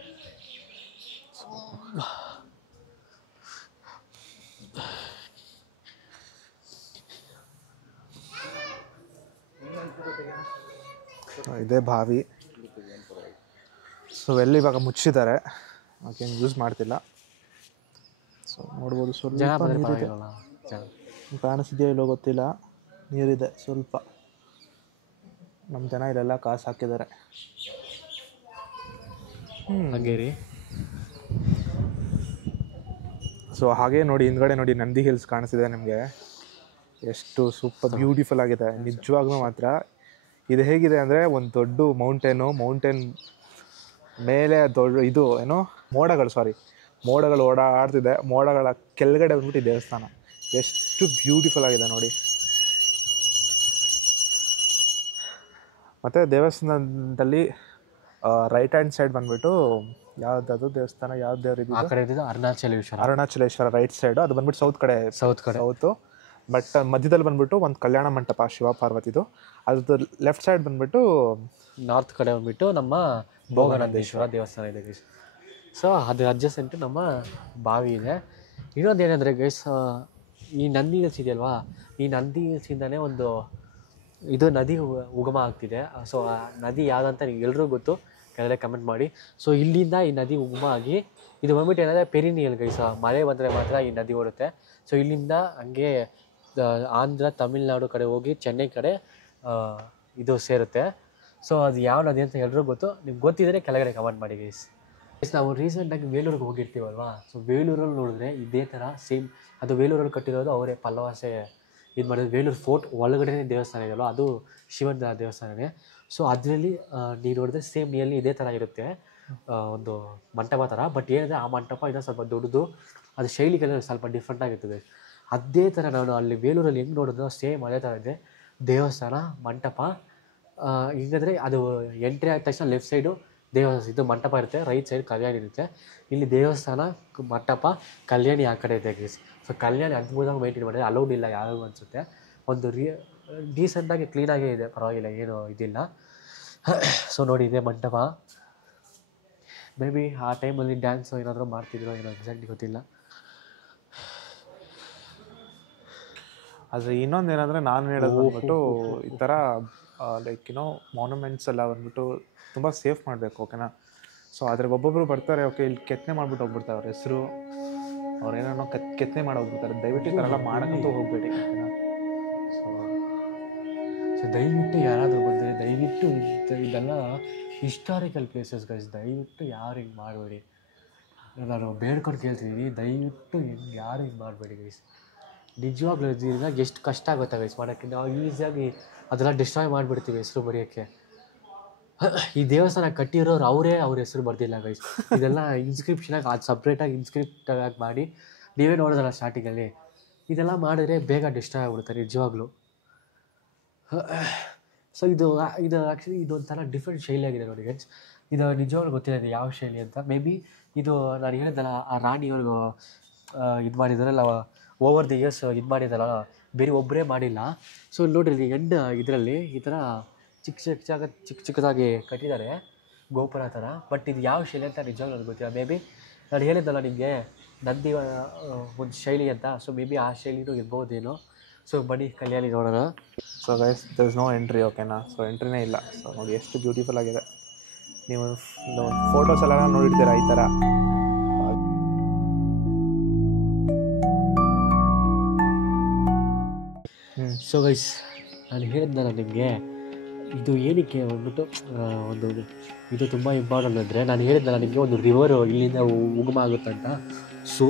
ಇದೇ ಬಾವಿ. ಸೊ ವೆಲ್ ಇವಾಗ ಮುಚ್ಚಿದ್ದಾರೆ, ಏನು ಯೂಸ್ ಮಾಡ್ತಿಲ್ಲ. ಸೊ ನೋಡ್ಬೋದು ಸ್ವಲ್ಪ ಕಾಣಿಸಿದೆಯೋ ಇಲ್ಲೋ ಗೊತ್ತಿಲ್ಲ, ನೀರಿದೆ ಸ್ವಲ್ಪ. ನಮ್ಮ ಜನ ಇಲ್ಲೆಲ್ಲ ಕಾಸು ಹಾಕಿದ್ದಾರೆ. ಹಾಗೆ ರೀ. ಸೊ ಹಾಗೆ ನೋಡಿ ಹಿಂದ್ಗಡೆ ನೋಡಿ ನಂದಿ ಹಿಲ್ಸ್ ಕಾಣಿಸಿದೆ ನಿಮಗೆ, ಎಷ್ಟು ಸೂಪರ್ ಬ್ಯೂಟಿಫುಲ್ ಆಗಿದೆ ನಿಜವಾಗ್ಲೂ ಮಾತ್ರ. ಇದು ಹೇಗಿದೆ ಅಂದರೆ ಒಂದು ದೊಡ್ಡ ಮೌಂಟೇನ್ ಮೇಲೆ ಇದು ಏನೋ ಮೋಡಗಳು ಓಡಾಡ್ತಿದೆ, ಮೋಡಗಳ ಕೆಳಗಡೆ ಬಂದ್ಬಿಟ್ಟು ದೇವಸ್ಥಾನ ಎಷ್ಟು ಬ್ಯೂಟಿಫುಲ್ ಆಗಿದೆ ನೋಡಿ. ಮತ್ತು ದೇವಸ್ಥಾನದಲ್ಲಿ ರೈಟ್ ಹ್ಯಾಂಡ್ ಸೈಡ್ ಬಂದ್ಬಿಟ್ಟು ಯಾವ್ದು ದೇವಸ್ಥಾನ, ಯಾವ್ದು ದೇವ್ರು ಆ ಕಡೆ ಇದ್ದಿದ್ದು ಅರುಣಾಚಲೇಶ್ವರ ರೈಟ್ ಸೈಡು, ಅದು ಬಂದ್ಬಿಟ್ಟು ಸೌತು. ಬಟ್ ಮಧ್ಯದಲ್ಲಿ ಬಂದ್ಬಿಟ್ಟು ಒಂದು ಕಲ್ಯಾಣ ಮಂಟಪ ಶಿವ ಪಾರ್ವತಿದು, ಅದು ಲೆಫ್ಟ್ ಸೈಡ್ ಬಂದ್ಬಿಟ್ಟು ನಾರ್ತ್ ಕಡೆ ಬಂದ್ಬಿಟ್ಟು ನಮ್ಮ ಭೋಗನಂದೇಶ್ವರ ದೇವಸ್ಥಾನ ಇದೆ ಗೈಸ್. ಸೊ ಅದು ಅಡ್ಜಸೆಂಟು ನಮ್ಮ ಬಾವಿ ಇದೆ. ಇನ್ನೊಂದು ಏನಂದರೆ ಗೈಸ್, ಈ ನಂದಿ ಹಿಲ್ಸ್ ಇದೆಯಲ್ವಾ, ಈ ನಂದಿ ಹಿಲ್ಸಿಂದನೇ ಒಂದು ಇದು ನದಿ ಉಗಮ ಆಗ್ತಿದೆ. ಸೊ ಆ ನದಿ ಯಾವುದಂತ ನೀವು ಎಲ್ರಿಗೂ ಗೊತ್ತು, ಕೆಳಗಡೆ ಕಮೆಂಟ್ ಮಾಡಿ. ಸೊ ಇಲ್ಲಿಂದ ಈ ನದಿ ಉಗಮ ಆಗಿ ಇದು ಬಂದ್ಬಿಟ್ಟು ಏನಂದರೆ ಪೆರಿನಿಯಲ್ ಗೈಸ್, ಮಳೆ ಬಂದರೆ ಮಾತ್ರ ಈ ನದಿ ಓಡುತ್ತೆ. ಸೊ ಇಲ್ಲಿಂದ ಹಂಗೆ ಆಂಧ್ರ ತಮಿಳ್ನಾಡು ಕಡೆ ಹೋಗಿ ಚೆನ್ನೈ ಕಡೆ ಇದು ಸೇರುತ್ತೆ. ಸೊ ಅದು ಯಾವ ನದಿ ಅಂತ ಎಲ್ರಿಗೂ ಗೊತ್ತು, ನಿಮ್ಗೆ ಗೊತ್ತಿದ್ದರೆ ಕೆಳಗಡೆ ಕಮೆಂಟ್ ಮಾಡಿ ಗೈಸ್. ನಾವು ರೀಸೆಂಟಾಗಿ ವೇಲೂರಿಗೆ ಹೋಗಿರ್ತೀವಲ್ವಾ, ಸೊ ವೇಲೂರಲ್ಲಿ ನೋಡಿದ್ರೆ ಇದೇ ಥರ ಸೇಮ್, ಅದು ವೇಲೂರಲ್ಲಿ ಕಟ್ಟಿರೋದು ಅವರೇ ಪಲ್ಲವಾಸೆ ಇದು ಮಾಡಿದ್ರು. ವೇಲೂರು ಫೋರ್ಟ್ ಒಳಗಡೆ ದೇವಸ್ಥಾನ ಇದೆಯಲ್ವ, ಅದು ಶಿವನ ದೇವಸ್ಥಾನವೇ. ಸೊ ಅದರಲ್ಲಿ ನೀವು ನೋಡಿದ್ರೆ ಸೇಮ್ ನಿಯಲ್ಲಿ ಇದೇ ಥರ ಇರುತ್ತೆ, ಒಂದು ಮಂಟಪ ಥರ. ಬಟ್ ಏನಿದೆ ಆ ಮಂಟಪ ಇನ್ನೂ ಸ್ವಲ್ಪ ದೊಡ್ಡದು, ಅದು ಶೈಲಿಗೆಲ್ಲ ಸ್ವಲ್ಪ ಡಿಫ್ರೆಂಟ್ ಆಗಿರ್ತದೆ. ಅದೇ ಥರ ನಾನು ಅಲ್ಲಿ ಬೇಲೂರಲ್ಲಿ ಹೆಂಗೆ ನೋಡಿದ್ರು ಸೇಮ್ ಅದೇ ಥರ ಇದೆ ದೇವಸ್ಥಾನ ಮಂಟಪ. ಹಿಂಗಂದರೆ ಅದು ಎಂಟ್ರಿ ಆದ ತಕ್ಷಣ ಲೆಫ್ಟ್ ಸೈಡು ಇದು ಮಂಟಪ ಇರುತ್ತೆ, ರೈಟ್ ಸೈಡ್ ಕಲ್ಯಾಣಿ ಇರುತ್ತೆ. ಇಲ್ಲಿ ದೇವಸ್ಥಾನ ಮಂಟಪ ಕಲ್ಯಾಣಿ ಆ ಕಡೆ ಇದೆ ಗೈಸ್. ಸೊ ಕಲ್ಯಾಣಿ ಅದ್ಭುತವಾಗಿ ಮೈಂಟೈನ್ ಮಾಡಿದೆ, ಅಲೌಡ್ ಇಲ್ಲ ಯಾರಿಗೂ ಅನಿಸುತ್ತೆ. ಒಂದು ಡೀಸೆಂಟಾಗಿ ಕ್ಲೀನಾಗೇ ಇದೆ, ಪರವಾಗಿಲ್ಲ, ಏನು ಇದಿಲ್ಲ. ಸೊ ನೋಡಿ ಇದೆ ಮಂಟಪ. ಮೇ ಬಿ ಆ ಟೈಮಲ್ಲಿ ಡ್ಯಾನ್ಸು ಏನಾದರೂ ಮಾಡ್ತಿದ್ರು ಏನೋ ಎಕ್ಸಾಕ್ಟ್ಲಿ ಗೊತ್ತಿಲ್ಲ. ಆದರೆ ಇನ್ನೊಂದು ಏನಂದರೆ ನಾನು ಹೇಳೋದು ಬಂದ್ಬಿಟ್ಟು ಈ ಥರ ಲೈಕ್ ಮಾನ್ಯುಮೆಂಟ್ಸ್ ಎಲ್ಲ ಬಂದ್ಬಿಟ್ಟು ತುಂಬ ಸೇಫ್ ಮಾಡಬೇಕು, ಓಕೆನಾ. ಸೊ ಅದ್ರಾಗ ಒಬ್ಬೊಬ್ಬರು ಬರ್ತಾರೆ, ಓಕೆ ಇಲ್ಲಿ ಕೆತ್ತನೆ ಮಾಡಿಬಿಟ್ಟು ಹೋಗ್ಬಿಡ್ತಾರೆ, ಅವ್ರ ಹೆಸರು ಅವ್ರೇನೋ ಕೆತ್ತನೆ ಮಾಡಿ ಹೋಗ್ಬಿಡ್ತಾರೆ. ದಯವಿಟ್ಟು ಈ ಥರ ಎಲ್ಲ ಮಾಡೋಕ್ಕಂತೂ ಹೋಗಬೇಡಿ, ಓಕೆನಾ. ಸೊ ದಯವಿಟ್ಟು ಯಾರಾದರೂ ಬಂದರೆ ದಯವಿಟ್ಟು ಇದೆಲ್ಲ ಹಿಸ್ಟಾರಿಕಲ್ ಪ್ಲೇಸಸ್ ಗೈಸ್, ದಯವಿಟ್ಟು ಯಾರು ಹಿಂಗೆ ಮಾಡಬೇಡಿ. ನಾನು ಬೇಡ್ಕೊಂಡು ಕೇಳ್ತಿದ್ದೀನಿ, ದಯವಿಟ್ಟು ಹಿಂಗೆ ಯಾರು ಹಿಂಗೆ ಮಾಡಬೇಡಿ ಗೈಸ್. ನಿಜವಾಗ್ಲೂ ಇದರಿಂದ ಎಷ್ಟು ಕಷ್ಟ ಆಗುತ್ತೆ ಗೈಸ್ ಮಾಡೋಕ್ಕೆ. ನಾವು ಈಸಿಯಾಗಿ ಅದೆಲ್ಲ ಡಿಸ್ಟ್ರಾಯ್ ಮಾಡಿಬಿಡ್ತೀವಿ ಹೆಸರು ಬರೆಯೋಕ್ಕೆ. ಈ ದೇವಸ್ಥಾನ ಕಟ್ಟಿರೋರು ಅವ್ರ ಹೆಸರು ಬರ್ದಿಲ್ಲ ಗೈಸ್. ಇದೆಲ್ಲ ಇನ್ಸ್ಕ್ರಿಪ್ಷನಾಗಿ ಅದು ಸಪ್ರೇಟಾಗಿ ಇನ್ಸ್ಕ್ರಿಪ್ಟಾಗಿ ಮಾಡಿ ನೀವೇ ನೋಡೋದಲ್ಲ ಸ್ಟಾರ್ಟಿಂಗಲ್ಲಿ. ಇದೆಲ್ಲ ಮಾಡಿದ್ರೆ ಬೇಗ ಡಿಸ್ಟ್ರಾಯ್ ಆಗ್ಬಿಡುತ್ತೆ ನಿಜವಾಗ್ಲೂ. ಸೊ ಇದು ಆ್ಯಕ್ಚುಲಿ ಇದೊಂಥರ ಡಿಫ್ರೆಂಟ್ ಶೈಲಿಯಾಗಿದೆ ನೋಡಿ ಗೈಸ್. ಇದು ನಿಜವಾಗ್ಲೂ ಗೊತ್ತಿಲ್ಲ ಇದು ಯಾವ ಶೈಲಿ ಅಂತ. ಮೇ ಬಿ ಇದು ನಾನು ಹೇಳಿದ್ದಲ್ಲ, ಆ ರಾಣಿಯವ್ರಿಗೂ ಇದು ಮಾಡಿದಾರಲ್ಲ, ಓವರ್ ದಿ ಇಯರ್ಸ್ ಇದು ಮಾಡಿದಾರಲ್ಲ, ಬೇರೆ ಒಬ್ಬರೇ ಮಾಡಿಲ್ಲ. ಸೊ ನೋಡಿರಿ ಎಂಡ್ ಇದರಲ್ಲಿ ಈ ಥರ ಚಿಕ್ಕ ಚಿಕ್ಕದಾಗಿ ಕಟ್ಟಿದ್ದಾರೆ ಗೋಪುರ ಥರ. ಬಟ್ ಇದು ಯಾವ ಶೈಲಿ ಅಂತ ನಿಜವಾಗ್ಲೂ ನನಗೆ ಗೊತ್ತಿಲ್ಲ. ಮೇ ಬಿ ನಾನು ಹೇಳಿದ್ದಲ್ಲ ನಿಮಗೆ ನಂದಿ ಒಂದು ಶೈಲಿ ಅಂತ, ಸೊ ಮೇ ಬಿ ಆ ಶೈಲಿನೂ ಇರ್ಬೋದೇನೋ. ಸೊ ಬನ್ನಿ ಕಲ್ಯಾಣಿ ನೋಡೋಣ. So guys there is no entry, ಓಕೆನಾ. ಸೊ ಎಂಟ್ರಿನೇ ಇಲ್ಲ. ಸೊ ನೋಡಿ ಎಷ್ಟು ಬ್ಯೂಟಿಫುಲ್ ಆಗಿದೆ. ನೀವು ಫೋಟೋಸ್ ಎಲ್ಲ ನೋಡಿರ್ತೀರ ಈ ಥರ. ಸೊ ಗೈಸ್ ನಾನು ಹೇಳಿದ್ನಲ್ಲ ನಿಮಗೆ, ಇದು ಏನಕ್ಕೆ ಅಂದ್ಬಿಟ್ಟು ಒಂದು ಇದು ತುಂಬ ಇಂಪಾರ್ಟೆಂಟ್ ಅಂದರೆ ನಾನು ಹೇಳಿದ್ನಲ್ಲ ನಿಮಗೆ ಒಂದು ರಿವರು ಇಲ್ಲಿಂದ ಉಗಮ ಆಗುತ್ತಂತ. ಸೊ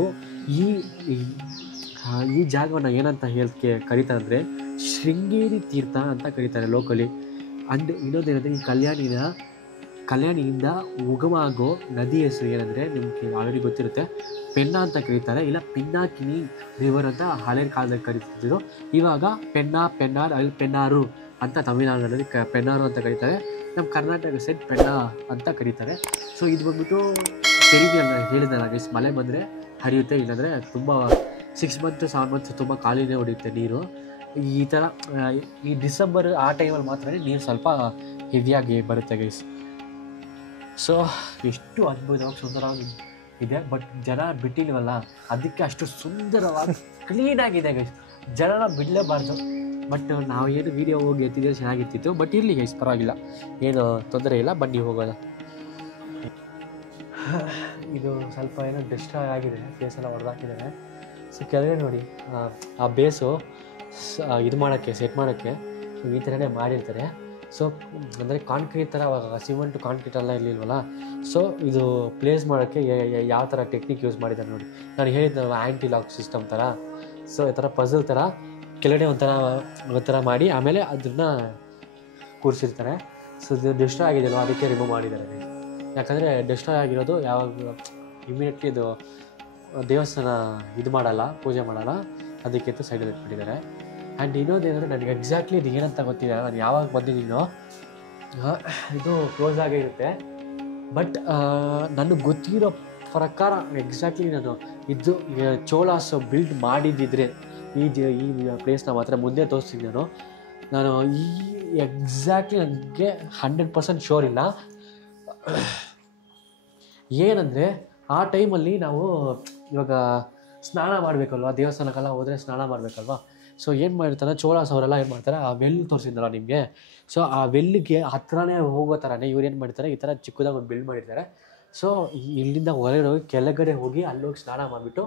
ಈ ಜಾಗವನ್ನು ಏನಂತ ಹೇಳಕ್ಕೆ ಕರೀತಾರೆ ಅಂದರೆ ಶೃಂಗೇರಿ ತೀರ್ಥ ಅಂತ ಕರೀತಾರೆ ಲೋಕಲಿ. ಆ್ಯಂಡ್ ಇನ್ನೊಂದೇನಂದರೆ ಈ ಕಲ್ಯಾಣಿಯಿಂದ ಉಗಮ ಆಗೋ ನದಿ ಹೆಸರು ಏನಂದರೆ ನಿಮಗೆ ಆಲ್ರೆಡಿ ಗೊತ್ತಿರುತ್ತೆ, ಪೆನ್ನಾ ಅಂತ ಕರೀತಾರೆ, ಇಲ್ಲ ಪಿನ್ನಾಕಿನಿ ರಿವರ್ ಅಂತ ಹಳೆ ಕಾಲದಲ್ಲಿ ಕರೀತಿದ್ರು. ಇವಾಗ ಪೆನ್ನಾರ್ ಅಲ್ಲಿ ಪೆನ್ನಾರು ಅಂತ ತಮಿಳ್ನಾಡಿನಲ್ಲಿ ಪೆನ್ನಾರು ಅಂತ ಕರೀತಾರೆ, ನಮ್ಮ ಕರ್ನಾಟಕ ಸೈಡ್ ಪೆನ್ನಾ ಅಂತ ಕರೀತಾರೆ. ಸೊ ಇದು ಬಂದ್ಬಿಟ್ಟು ತೆರಿಗೆ ಹೇಳಿದ್ನಲ್ಲ ಗೈಸ್, ಮಳೆ ಬಂದರೆ ಹರಿಯುತ್ತೆ, ಇಲ್ಲಾಂದರೆ ತುಂಬ 6 months 7 months ತುಂಬ ಖಾಲಿನೇ ಹೊಡೆಯುತ್ತೆ ನೀರು. ಈ ಥರ ಈ ಡಿಸೆಂಬರ್ ಆ ಟೈಮಲ್ಲಿ ಮಾತ್ರ ನೀರು ಸ್ವಲ್ಪ ಹೆವಿಯಾಗಿ ಬರುತ್ತೆ ಗೈಸ್. ಸೊ ಎಷ್ಟು ಅದ್ಭುತವಾಗಿ ಸುಂದರವಾಗಿ ಇದೆ, ಬಟ್ ಜನ ಬಿಟ್ಟಿಲ್ವಲ್ಲ ಅದಕ್ಕೆ ಅಷ್ಟು ಸುಂದರವಾಗಿ ಕ್ಲೀನಾಗಿದೆ ಗೈಸ್. ಜನನ ಬಿಡಲೇಬಾರ್ದು. ಬಟ್ ನಾವು ಏನು ವೀಡಿಯೋ ಹೋಗಿ ಎತ್ತಿದ್ರೆ ಚೆನ್ನಾಗಿರ್ತಿತ್ತು, ಬಟ್ ಇರಲಿ ಗೈಸ್, ಪರವಾಗಿಲ್ಲ, ಏನು ತೊಂದರೆ ಇಲ್ಲ, ಬನ್ನಿ ಹೋಗೋಣ. ಇದು ಸ್ವಲ್ಪ ಏನೋ ಡಿಸ್ಟ್ರಾಯ್ ಆಗಿದೆ, ಫೇಸೆಲ್ಲ ಹೊಡೆದಾಕಿದ್ದಾರೆ. ಸೊ ಕೆಳಗಡೆ ನೋಡಿ ಆ ಬೇಸು ಇದು ಮಾಡೋಕ್ಕೆ ಸೆಟ್ ಮಾಡೋಕ್ಕೆ ಈ ಥರನೇ ಮಾಡಿರ್ತಾರೆ. ಸೊ ಅಂದರೆ ಕಾಂಕ್ರೀಟ್ ಥರ ಅವಾಗ ಸಿಮೆಂಟ್ ಕಾಂಕ್ರೀಟ್ ಎಲ್ಲ ಇರಲಿಲ್ವಲ್ಲ, ಸೊ ಇದು ಪ್ಲೇಸ್ ಮಾಡೋಕ್ಕೆ ಯಾವ ಥರ ಟೆಕ್ನಿಕ್ ಯೂಸ್ ಮಾಡಿದ್ದಾರೆ ನೋಡಿ. ನಾನು ಹೇಳಿದ್ನಲ್ಲ ಆ್ಯಂಟಿ ಲಾಕ್ ಸಿಸ್ಟಮ್ ಥರ. ಸೊ ಈ ಥರ ಪಝಲ್ ಥರ ಕೆಳಗಡೆ ಒಂಥರ ಮಾಡಿ ಆಮೇಲೆ ಅದನ್ನು ಕೂರಿಸಿರ್ತಾರೆ. ಸೊ ಇದು ಡಿಸ್ಟ್ರಾಯ್ ಆಗಿದೆಯಲ್ವ, ಅದಕ್ಕೆ ರಿಮೂವ್ ಮಾಡಿದ್ದಾರೆ. ಯಾಕಂದರೆ ಡಿಸ್ಟ್ರಾಯ್ ಆಗಿರೋದು ಯಾವಾಗ ಇಮಿಡಿಯೇಟ್ಲಿ ಇದು ದೇವಸ್ಥಾನ ಇದು ಮಾಡಲ್ಲ, ಪೂಜೆ ಮಾಡಲ್ಲ, ಅದಕ್ಕೆ ಸೈಡಲ್ಲಿ ಇಟ್ಬಿಟ್ಟಿದ್ದಾರೆ. ಆ್ಯಂಡ್ ಇನ್ನೊಂದೇನೆಂದರೆ ನನಗೆ ಎಕ್ಸಾಕ್ಟ್ಲಿ ಇದು ಏನಂತ ಗೊತ್ತಿದೆ, ನಾನು ಯಾವಾಗ ಬಂದಿದ್ದೀನೋ ಇದು ಕ್ಲೋಸ್ ಆಗಿರುತ್ತೆ. ಬಟ್ ನನಗೆ ಗೊತ್ತಿರೋ ಪ್ರಕಾರ ಎಕ್ಸಾಕ್ಟ್ಲಿ ನಾನು ಇದು ಚೋಳಾಸ್ ಬಿಲ್ಡ್ ಮಾಡಿದ್ದಿದ್ರೆ ಈ ಪ್ಲೇಸ್ನ ಮಾತ್ರ ಮುಂದೆ ತೋರಿಸ್ತೀನಿ. ನಾನು ಈ ಎಕ್ಸಾಕ್ಟ್ಲಿ ನನಗೆ 100% ಶೋರ್ ಇಲ್ಲ. ಏನಂದರೆ ಆ ಟೈಮಲ್ಲಿ ನಾವು ಇವಾಗ ಸ್ನಾನ ಮಾಡಬೇಕಲ್ವ, ದೇವಸ್ಥಾನಕ್ಕೆಲ್ಲ ಹೋದರೆ ಸ್ನಾನ ಮಾಡಬೇಕಲ್ವ. ಸೊ ಏನು ಮಾಡಿರ್ತಾರೆ ಚೋಳಾಸ್ ಅವರೆಲ್ಲ ಏನು ಮಾಡ್ತಾರೆ, ಆ ವೆಲ್ ತೋರಿಸಿದ್ನಲ್ಲ ನಿಮಗೆ, ಸೊ ಆ ವೆಲ್ಲಿಗೆ ಹತ್ರನೇ ಹೋಗೋ ಥರನೇ ಇವ್ರು ಏನು ಮಾಡ್ತಾರೆ, ಈ ಥರ ಚಿಕ್ಕದಾಗಿ ಒಂದು ಬಿಲ್ಡ್ ಮಾಡಿರ್ತಾರೆ. ಸೊ ಇಲ್ಲಿಂದ ಹೊರಗಡೆ ಹೋಗಿ ಕೆಳಗಡೆ ಹೋಗಿ ಅಲ್ಲೋಗಿ ಸ್ನಾನ ಮಾಡಿಬಿಟ್ಟು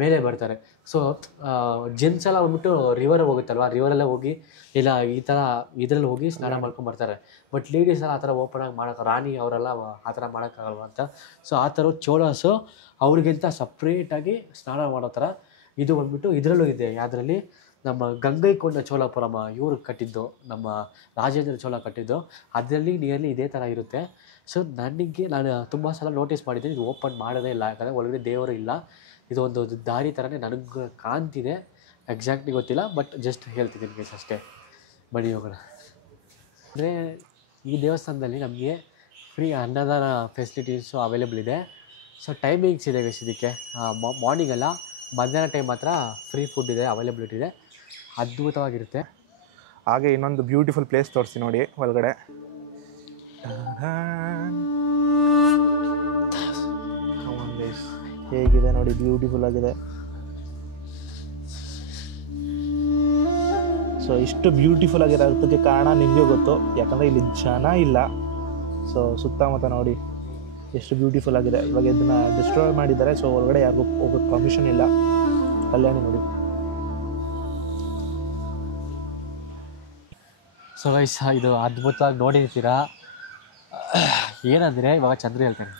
ಮೇಲೆ ಬರ್ತಾರೆ. ಸೊ ಜೆಂಟ್ಸ್ ಎಲ್ಲ ಬಂದ್ಬಿಟ್ಟು ರಿವರ್ ಹೋಗುತ್ತಲ್ವ, ರಿವರಲ್ಲೇ ಹೋಗಿ ಇಲ್ಲ ಈ ಥರ ಇದರಲ್ಲಿ ಹೋಗಿ ಸ್ನಾನ ಮಾಡ್ಕೊಂಬರ್ತಾರೆ. ಬಟ್ ಲೇಡೀಸ್ ಎಲ್ಲ ಆ ಥರ ಓಪನಾಗಿ ಮಾಡೋಕೆ, ರಾಣಿ ಅವರೆಲ್ಲ ಆ ಥರ ಮಾಡೋಕ್ಕಾಗಲ್ವ ಅಂತ. ಸೊ ಆ ಥರ ಚೋಳಾಸು ಅವ್ರಿಗಿಂತ ಸಪ್ರೇಟಾಗಿ ಸ್ನಾನ ಮಾಡೋ ಥರ ಇದು ಬಂದ್ಬಿಟ್ಟು ಇದರಲ್ಲೂ ಇದೆ. ಯಾವುದರಲ್ಲಿ ನಮ್ಮ ಗಂಗೈಕೊಂಡ ಚೋಳಪುರಮ ಇವರು ಕಟ್ಟಿದ್ದು, ನಮ್ಮ ರಾಜೇಂದ್ರ ಚೋಳ ಕಟ್ಟಿದ್ದು, ಅದರಲ್ಲಿ ನಿಯರ್ಲಿ ಇದೇ ಥರ ಇರುತ್ತೆ. ಸೊ ನಾನು ತುಂಬ ಸಲ ನೋಟಿಸ್ ಮಾಡಿದ್ದೀನಿ, ಇದು ಓಪನ್ ಮಾಡೋದೇ ಇಲ್ಲ, ಯಾಕಂದರೆ ಒಳಗಡೆ ದೇವರು ಇಲ್ಲ. ಇದು ಒಂದು ದಾರಿ ಥರನೇ ನನಗೆ ಕಾಣ್ತಿದೆ, ಎಕ್ಸಾಕ್ಟ್ಲಿ ಗೊತ್ತಿಲ್ಲ, ಬಟ್ ಜಸ್ಟ್ ಹೇಳ್ತಿದ್ದೀನಿ ಗೈಸ್ ಅಷ್ಟೇ. ಬನ್ನಿ ಹೋಗೋಣ. ಅಂದರೆ ಈ ದೇವಸ್ಥಾನದಲ್ಲಿ ನಮಗೆ ಫ್ರೀ ಅನ್ನದಾನ ಫೆಸಿಲಿಟೀಸು ಅವೈಲೇಬಲ್ ಇದೆ. ಸೊ ಟೈಮಿಂಗ್ಸ್ ಇದೆ ಗೈಸ್ ಇದಕ್ಕೆ, ಮಾರ್ನಿಂಗ್ ಅಲ್ಲ, ಮಧ್ಯಾಹ್ನ ಟೈಮ್ ಮಾತ್ರ ಫ್ರೀ ಫುಡ್ ಇದೆ, ಅವೈಲೇಬಿಲಿಟಿ ಇದೆ, ಅದ್ಭುತವಾಗಿರುತ್ತೆ. ಹಾಗೆ ಇನ್ನೊಂದು ಬ್ಯೂಟಿಫುಲ್ ಪ್ಲೇಸ್ ತೋರಿಸಿ ನೋಡಿ ಒಳಗಡೆ. ಹೇಗಿದೆ ನೋಡಿ, ಬ್ಯೂಟಿಫುಲ್ ಆಗಿದೆ. ಸೊ ಇಷ್ಟು ಬ್ಯೂಟಿಫುಲ್ ಆಗಿರೋದಕ್ಕೆ ಕಾರಣ ನಿಮಗೆ ಗೊತ್ತು, ಯಾಕಂದರೆ ಇಲ್ಲಿ ಜನ ಇಲ್ಲ. ಸೊ ಸುತ್ತಮುತ್ತ ನೋಡಿ ಎಷ್ಟು ಬ್ಯೂಟಿಫುಲ್ ಆಗಿದೆ. ಇವಾಗ ಇದನ್ನು ಡಿಸ್ಟ್ರಾಯ್ ಮಾಡಿದ್ದಾರೆ, ಸೊ ಒಳಗಡೆ ಯಾರಿಗೂ ಹೋಗೋಕ್ಕೆ ಪರ್ಮಿಷನ್ ಇಲ್ಲ. ಕಲ್ಯಾಣಿ ನೋಡಿ. ಸೊ ಗೈಸ್ ಇದು ಅದ್ಭುತವಾಗಿ ನೋಡಿರ್ತೀರಾ. ಏನಂದರೆ ಇವಾಗ ಚಂದ್ರ ಹೇಳ್ತಾನೆ.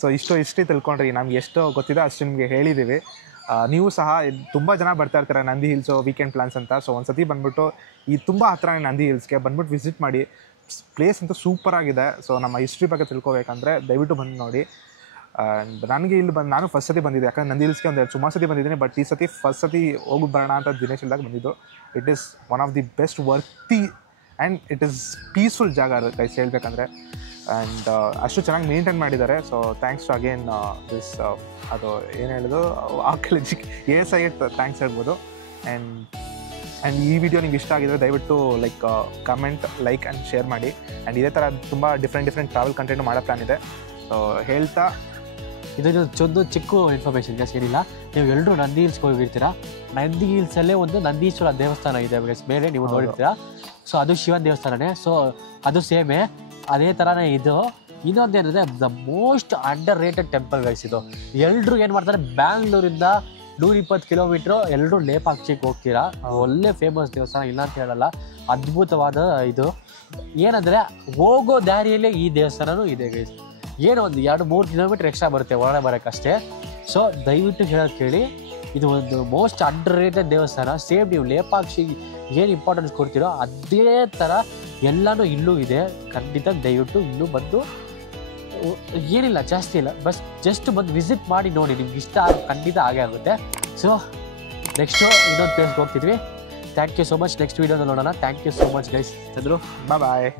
ಸೊ ಇಷ್ಟು ತಿಳ್ಕೊಂಡ್ರಿ, ನಮ್ಗೆ ಎಷ್ಟು ಗೊತ್ತಿದೆ ಅಷ್ಟು ನಿಮಗೆ ಹೇಳಿದ್ದೀವಿ. ನೀವು ಸಹ ತುಂಬ ಜನ ಬರ್ತಾ ಇರ್ತಾರೆ ನಂದಿ ಹಿಲ್ಸು ವೀಕೆಂಡ್ ಪ್ಲಾನ್ಸ್ ಅಂತ. ಸೊ ಒಂದು ಸತಿ ಬಂದುಬಿಟ್ಟು ಈ ತುಂಬ ಹತ್ರನೇ ನಂದಿ ಹಿಲ್ಸ್ಗೆ ಬಂದ್ಬಿಟ್ಟು ವಿಸಿಟ್ ಮಾಡಿ. ಪ್ಲೇಸ್ ಅಂತೂ ಸೂಪರಾಗಿದೆ. ಸೊ ನಮ್ಮ ಹಿಸ್ಟ್ರಿ ಬಗ್ಗೆ ತಿಳ್ಕೊಬೇಕಂದ್ರೆ ದಯವಿಟ್ಟು ಬಂದು ನೋಡಿ. ನನಗೆ ಇಲ್ಲಿ ನಾನು ಫಸ್ಟ್ ಸತಿ ಬಂದಿದ್ದೆ, ಯಾಕಂದರೆ ನಂದಿ ಹಿಲ್ಸ್ಗೆ ಒಂದು ಸುಮಾರು ಸತಿ ಬಂದಿದ್ದೀನಿ, ಬಟ್ ಈ ಸತಿ ಫಸ್ಟ್ ಸತಿ ಹೋಗಿ ಬರೋಣ ಅಂತ ದಿನೇಶ್ ಇಲ್ದಾಗ ಬಂದಿದ್ದು. It is one of the best worthy and it is peaceful ಜಾಗ ಗೈಸ್ ಹೇಳ್ಬೇಕಂದ್ರೆ. ಆ್ಯಂಡ್ ಅಷ್ಟು ಚೆನ್ನಾಗಿ ಮೇಂಟೈನ್ ಮಾಡಿದ್ದಾರೆ. So thanks to again this ಅದು ಏನು ಹೇಳೋದು ಆರ್ಕಿಯಾಲಜಿಕ್ ASI ಥ್ಯಾಂಕ್ಸ್ ಹೇಳ್ಬೋದು. ಆ್ಯಂಡ್ ಈ ವಿಡಿಯೋ ನಿಮ್ಗೆ ಇಷ್ಟ ಆಗಿದ್ರೆ ದಯವಿಟ್ಟು ಕಮೆಂಟ್, ಲೈಕ್ ಆ್ಯಂಡ್ ಶೇರ್ ಮಾಡಿ. ಆ್ಯಂಡ್ ಇದೇ ಥರ ತುಂಬ ಡಿಫ್ರೆಂಟ್ ಟ್ರಾವೆಲ್ ಕಂಟೆಂಟ್ ಮಾಡೋ ಪ್ಲಾನ್ ಇದೆ. ಸೊ ಹೇಳ್ತಾ ಇದೊಂದು ಚಿಕ್ಕ ಇನ್ಫಾರ್ಮೇಷನ್ ಜಾಸ್ತಿ ಏನಿಲ್ಲ. ನೀವು ಎಲ್ಲರೂ ನಂದಿ ಹಿಲ್ಸ್ಗೆ ಹೋಗಿರ್ತೀರಾ, ನಂದಿ ಹಿಲ್ಸಲ್ಲೇ ಒಂದು ನಂದೀಶ್ವರ ದೇವಸ್ಥಾನ ಇದೆ ಮೇಲೆ, ನೀವು ನೋಡಿರ್ತೀರಾ. ಸೊ ಅದು ಶಿವನ ದೇವಸ್ಥಾನನೇ. ಸೊ ಅದು ಸೇಮೇ ಅದೇ ಥರನೇ ಇದು. ಇನ್ನೊಂದೇನಿದೆ, the most underrated temple guys ಇದು. ಎಲ್ಲರೂ ಏನು ಮಾಡ್ತಾರೆ, ಬ್ಯಾಂಗ್ಳೂರಿಂದ 120 ಕಿಲೋಮೀಟ್ರು ಎಲ್ಲರೂ ಲೇಪಾಕ್ಷಿಗೆ ಹೋಗ್ತೀರಾ. ಒಳ್ಳೆ ಫೇಮಸ್ ದೇವಸ್ಥಾನ, ಇಲ್ಲ ಅಂತ ಹೇಳಲ್ಲ. ಅದ್ಭುತವಾದ ಇದು ಏನಂದರೆ ಹೋಗೋ ದಾರಿಯಲ್ಲೇ ಈ ದೇವಸ್ಥಾನನೂ ಇದೆ ಗೈಸ್. ಏನೋ ಒಂದು 2-3 ಕಿಲೋಮೀಟ್ರ್ ಎಕ್ಸ್ಟ್ರಾ ಬರುತ್ತೆ ಒಳಗಡೆ ಬರೋಕ್ಕಷ್ಟೇ. ಸೊ ದಯವಿಟ್ಟು ಹೇಳೋದು ಕೇಳಿ, ಇದು ಒಂದು ಮೋಸ್ಟ್ ಅಂಡರ್ ರೇಟೆಡ್ ದೇವಸ್ಥಾನ. ಸೇಮ್ ನೀವು ಲೇಪಾಕ್ಷಿಗೆ ಏನು ಇಂಪಾರ್ಟೆನ್ಸ್ ಕೊಡ್ತೀರೋ ಅದೇ ಥರ ಎಲ್ಲನೂ ಇಲ್ಲೂ ಇದೆ. ಖಂಡಿತ ದಯವಿಟ್ಟು ಇಲ್ಲೂ ಬಂದು, ಏನಿಲ್ಲ ಜಾಸ್ತಿ ಇಲ್ಲ, ಜಸ್ಟ್ ಬಂದು ವಿಸಿಟ್ ಮಾಡಿ ನೋಡಿ, ನಿಮ್ಗೆ ಇಷ್ಟ ಖಂಡಿತ ಆಗೇ ಆಗುತ್ತೆ. ಸೊ ನೆಕ್ಸ್ಟು ಇನ್ನೊಂದು ಪ್ಲೇಸ್ಗೆ ಹೋಗ್ತಿದ್ವಿ. Thank you so much. Next ವೀಡಿಯೋದಲ್ಲಿ ನೋಡೋಣ. Thank you so much guys. Chandru bye.